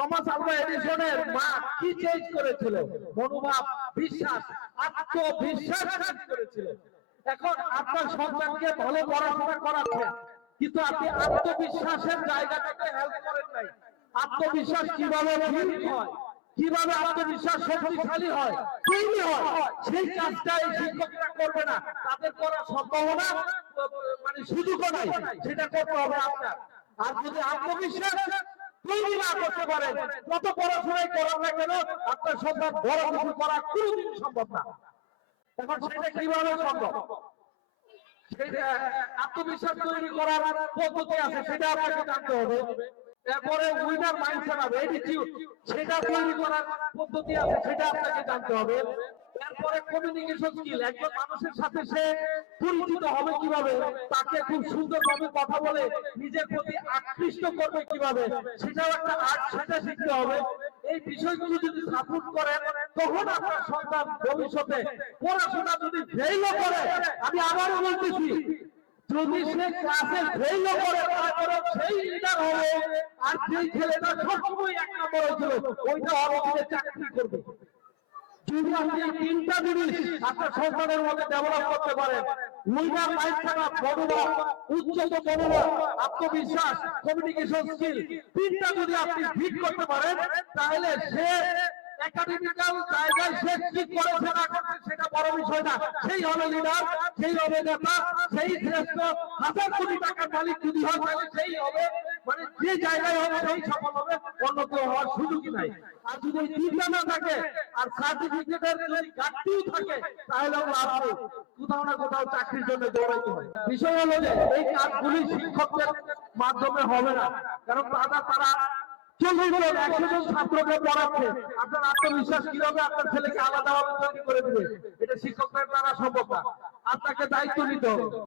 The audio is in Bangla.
টমাস আলভা এডিসনের মা কি চেঞ্জ করেছিল? মনোভাব, বিশ্বাস, আত্মবিশ্বাস চেঞ্জ করেছিল। এখন আপনার সন্তানকে ভালো পড়াশোনা করাচ্ছেন, কিন্তু আপনি আত্মবিশ্বাসের জায়গাটাকে হেল্প করেন নাই। আত্মবিশ্বাস কিভাবে তৈরি হয়, কিভাবে আত্মবিশ্বাস শক্তিশালী হয়, তৈরি হয়, সেই কাজটা এই শিক্ষকরা করবে না। তাদের করার সম্ভাবনা মানে সুযোগও নাই, সেটা করতে হবে আপনার। আর যদি আত্মবিশ্বাস তৈরি না করতে পারেন, কত পড়াশোনাই করার না কেন, আপনার সন্তান বড় কিছু করা কোনোদিন সম্ভব না। এখন সেটা কিভাবে সম্ভব? সেটা আত্মবিশ্বাস তৈরি করার পদ্ধতি আছে, সেটা আপনাকে জানতে হবে। এরপরে উইনার মাইন্ডসেট হবে, অ্যাটিটিউড, সেটা তৈরি করার পদ্ধতি আছে, সেটা আপনাকে জানতে হবে। এরপরে কমিউনিকেশন স্কিল, একজন মানুষের সাথে সে পরিচিত হবে কিভাবে, তাকে খুব সুন্দরভাবে কথা বলে নিজের প্রতি আকৃষ্ট করবে কিভাবে, সেটাও একটা আর্ট, সেটা শিখতে হবে। এই বিষয়গুলো যদি সাপোর্ট করেন, তখন আপনার সন্তান ভবিষ্যতে পড়াশোনা যদি ফেইলও করে, আমি আবারও বলতেছি, যদি সে ক্লাসে ফেইল করে, তারপরে সেই লিডার হবে। আর যেই ছেলেটা সবসময় এক নম্বর হয়েছিল, ওইটা অবশ্যই চাকরি করবে। যদি আপনি তিনটা জিনিস আপনার সন্তানের মধ্যে ডেভেলপ করতে পারেন, উইনার মাইন্ডসেট, মনোভাব, উচ্চত মনোভাব, আত্মবিশ্বাস, কমিউনিকেশন স্কিল, তিনটা যদি আপনি ফিট করতে পারেন, তাহলে সে একাডেমিক্যাল জায়গায় সে কি করেছে না করছে সেটা বড় বিষয় না। সেই হবে লিডার, সেই হবে নেতা, সেই শ্রেষ্ঠ হাজার কোটি টাকার মালিক যদি হয়, তাহলে সেই হবে, মানে যে জায়গায় হবে সেই সফল হবে, অন্য কেউ হওয়ার সুযোগই নাই। আর যদি তিনটা না থাকে আর সার্টিফিকেটের যদি ঘাটতিও থাকে, তাহলে লাভ নেই, কোথাও না কোথাও চাকরির জন্য দৌড়াইতে হয়। বিষয় হলো যে এই কাজগুলি শিক্ষকদের মাধ্যমে হবে না, কারণ তারা 40 জন 100 জন ছাত্রকে পড়াচ্ছে। আপনার আত্মবিশ্বাস কিভাবে আপনার ছেলেকে আলাদাভাবে তৈরি করে দিবে, এটা শিক্ষকদের দ্বারা সম্ভব না। আপনাকে দায়িত্ব নিতে হবে।